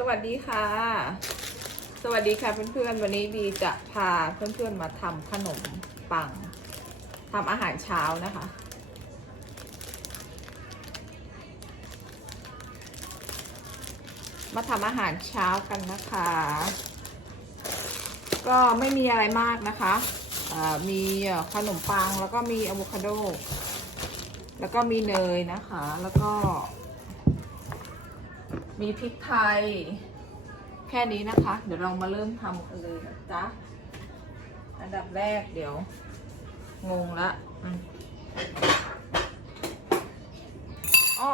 สวัสดีค่ะ สวัสดีค่ะเพื่อนๆ วันนี้บีจะพาเพื่อนๆมาทำขนมปังทำอาหารเช้านะคะ มาทำอาหารเช้ากันนะคะ ก็ไม่มีอะไรมากนะคะ มีขนมปังแล้วก็มีอะโวคาโด แล้วก็มีเนยนะคะ แล้วก็ มีพริกไทย แค่นี้นะคะ เดี๋ยวเรามาเริ่มทำกันเลยนะจ๊ะ อันดับแรกเดี๋ยว งงละอ้อ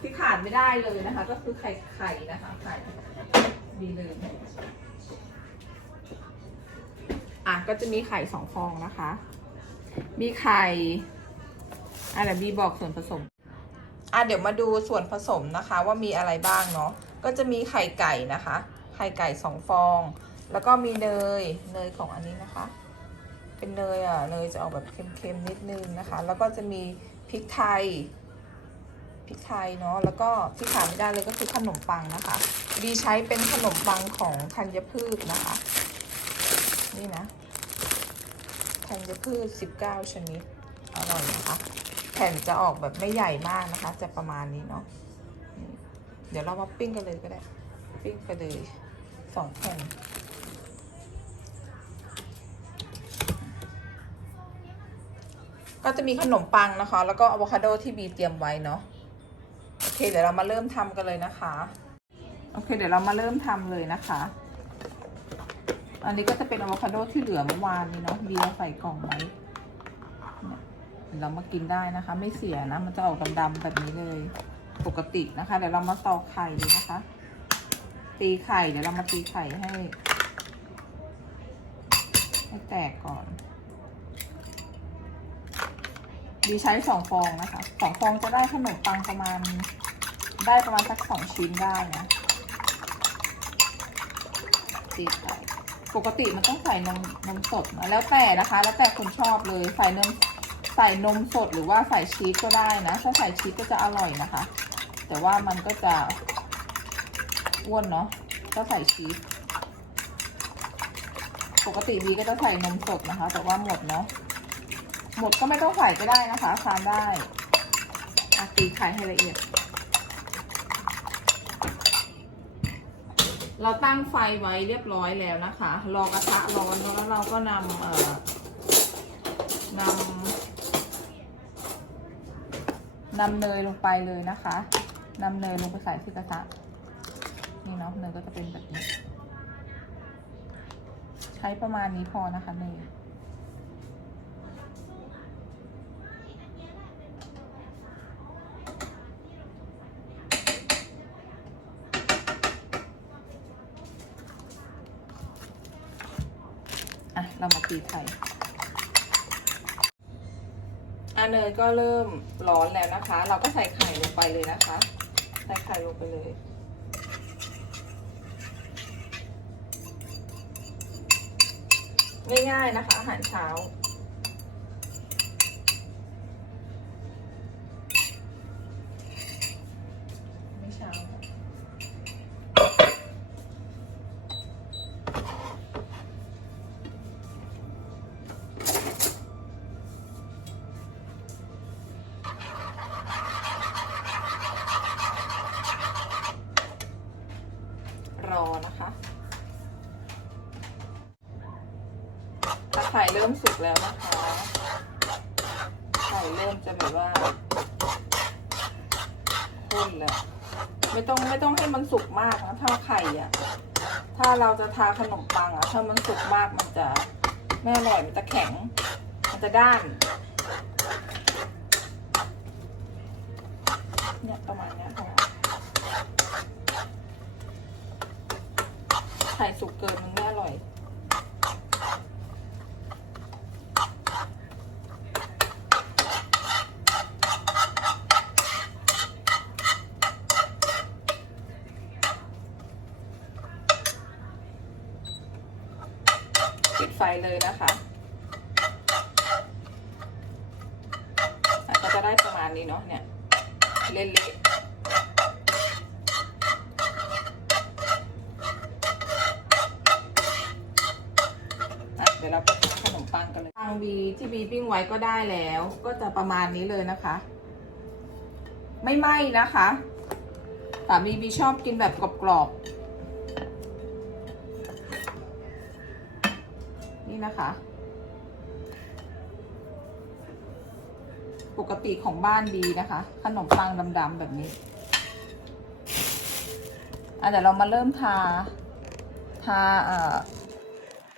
ที่ขาดไม่ได้เลยนะคะ ก็คือไข่ไข่นะคะไข่ดีเลยอะก็จะมีไข่สองฟองนะคะ มีไข่อะไรบีบอกส่วนผสม อะเดี๋ยวมาดูส่วนผสมนะคะว่ามีอะไรบ้างเนาะก็จะมีไข่ไก่นะคะ ไข่ไก่สองฟอง แล้วก็มีเนยเนยของอันนี้นะคะ เป็นเนยอะเนยจะออกแบบเค็มๆนิดนึงนะคะ แล้วก็จะมีพริกไทยพริกไทยเนาะแล้วก็ที่ขาดไม่ได้เลยก็คือขนมปังนะคะดีใช้เป็นขนมปังของธัญพืชนะคะ นี่นะธัญพืช 19 ชนิดอร่อยนะคะ ผ่นจะออกแบบไม่ใหญ่มากนะคะ จะประมาณนี้เนาะเดี๋ยวเรามาปิ้งกันเลยก็ได้ ปิ้งไปเลยสองแผ่นก็จะมีขนมปังนะคะ แล้วก็อะโวคาโดที่บีเตรียมไว้เนาะโอเค เดี๋ยวเรามาเริ่มทำกันเลยนะคะ โอเค เดี๋ยวเรามาเริ่มทำเลยนะคะ อันนี้ก็จะเป็นอะโวคาโดที่เหลือเมื่อวานนี้เนาะบีเอาใส่กล่องไว้ เรามากินได้นะคะ ไม่เสียนะ มันจะออกดำๆแบบนี้เลย ปกตินะคะ เดี๋ยวเรามาตอกไข่เลยนะคะ ตีไข่เดี๋ยวเรามาตีไข่ให้ ให้แตกก่อนดีใช้สองฟองนะคะสองฟองจะได้ขนมปังประมาณ ได้ประมาณสักสองชิ้นได้นะตีไข่ปกติมันต้องใส่นมนมสดนะแล้วแต่นะคะ แล้วแต่คนชอบเลยใส่นม ส่นมสดหรือว่าใส่ชีสก็ได้นะ ถ้าใส่ชีสก็จะอร่อยนะคะ แต่ว่ามันก็จะอ้วนเนาะก็ใส่ชีสปกติบีก็จะใส่นมสดนะคะ แต่ว่าหมดเนาะหมดก็ไม่ต้องใส่ก็ได้นะคะทานได้ตีไข่ให้ละเอียด เราตั้งไฟไว้เรียบร้อยแล้วนะคะ รอกระทะร้อนแล้วเราก็นำเอ่อนำ นำเนยลงไปเลยนะคะนำเนยลงไปใส่ที่กระทะนี่เนาะเนยก็จะเป็นแบบนี้ ใช้ประมาณนี้พอนะคะเนยอะ เรามาตีไข่ อันเนยก็เริ่มร้อนแล้วนะคะ เราก็ใส่ไข่ลงไปเลยนะคะ ใส่ไข่ลงไปเลย ง่ายๆนะคะ อาหารเช้า ไข่เริ่มสุกแล้วนะคะ ไข่เริ่มจะแบบว่าข้นแล้วไม่ต้องไม่ต้องให้มันสุกมากนะถ้าไข่อะถ้าเราจะทาขนมปังอะถ้ามันสุกมากมันจะไม่อร่อยมันจะแข็ง มันจะด้าน เนี่ยประมาณนี้ค่ะไข่สุกเกินมันไม่อร่อย ไฟเลยนะคะก็จะได้ประมาณนี้เนาะเนี่ยเละๆเดี๋ยวเราไปทขนมปังกันเลยปังบีที่บีปิ้งไว้ก็ได้แล้ว ก็จะประมาณนี้เลยนะคะ ไม่ไหม้นะคะสามีบีชอบกินแบบกรอบๆ นี่นะคะ ปกติของบ้านบีนะคะ ขนมปังดำๆแบบนี้อะเดี๋ยวเรามาเริ่มทา ทาเอ่อ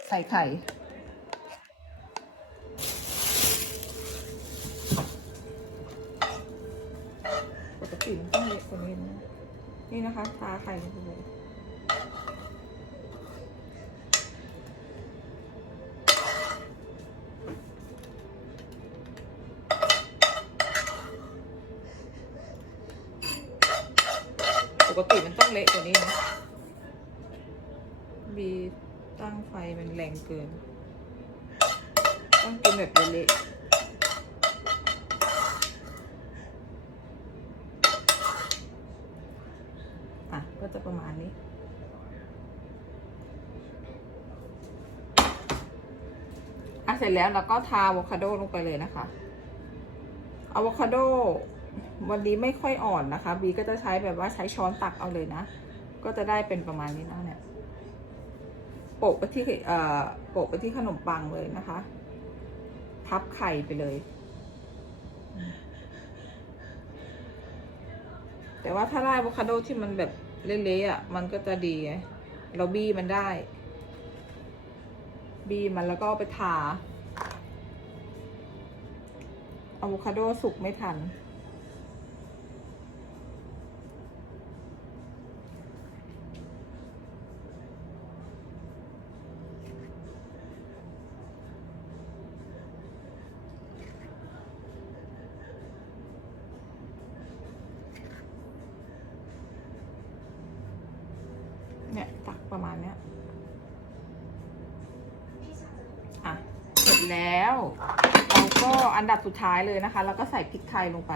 ใส่ไข่ปกติมันต้องเละกว่านี้นะนี่นะคะ ทาไข่ลงไปเลย ปกติมันต้องเละกว่านี้นะบีตั้งไฟมันแรงเกิน ต้องกินแบบเละๆอะ ก็จะประมาณนี้อะเสร็จแล้วเราก็ทาอะโวคาโดลงไปเลยนะคะอะโวคาโด วันนี้ไม่ค่อยอ่อนนะคะ บีก็จะใช้แบบว่าใช้ช้อนตักเอาเลยนะ ก็จะได้เป็นประมาณนี้นะเนี่ยโปะไปที่เอ่อโปะไปที่ขนมปังเลยนะคะ ทับไข่ไปเลย แต่ว่าถ้าได้อะโวคาโดที่มันแบบเละๆอะมันก็จะดีเราบี้มันได้ บี้มันแล้วก็ไปทาอะโวคาโดสุกไม่ทัน แล้วเราก็อันดับสุดท้ายเลยนะคะ แล้วก็ใส่พริกไทยลงไป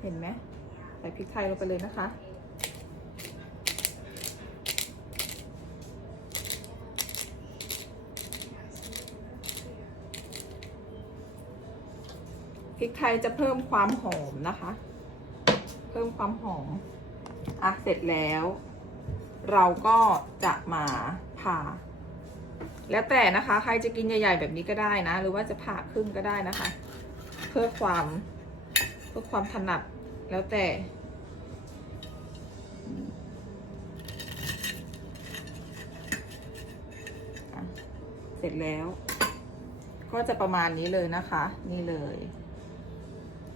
เห็นไหมใส่พริกไทยลงไปเลยนะคะ ริกไทยจะเพิ่มความหอมนะคะ เพิ่มความหอมอะเสร็จแล้ว เราก็จะมาผ่า แล้วแต่นะคะ ใครจะกินใหญ่ๆแบบนี้ก็ได้นะ หรือว่าจะผ่าครึ่งก็ได้นะคะ เพื่อความเพื่อความถนัดแล้วแต่เสร็จแล้ว ก็จะประมาณนี้เลยนะคะ นี่เลย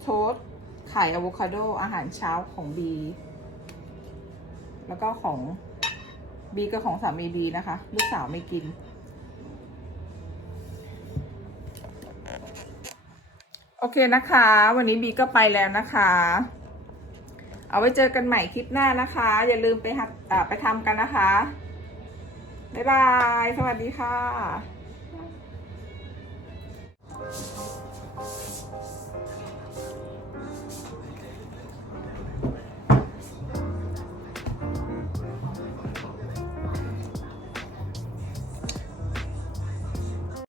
โทสต์ไข่อะโวคาโด อาหารเช้าของบี แล้วก็ของบีกับของสามีบีนะคะ ลูกสาวไม่กิน โอเคนะคะ วันนี้บีก็ไปแล้วนะคะ เอาไว้เจอกันใหม่คลิปหน้านะคะ อย่าลืมไปหัดไปทำกันนะคะ บ๊ายบาย สวัสดีค่ะ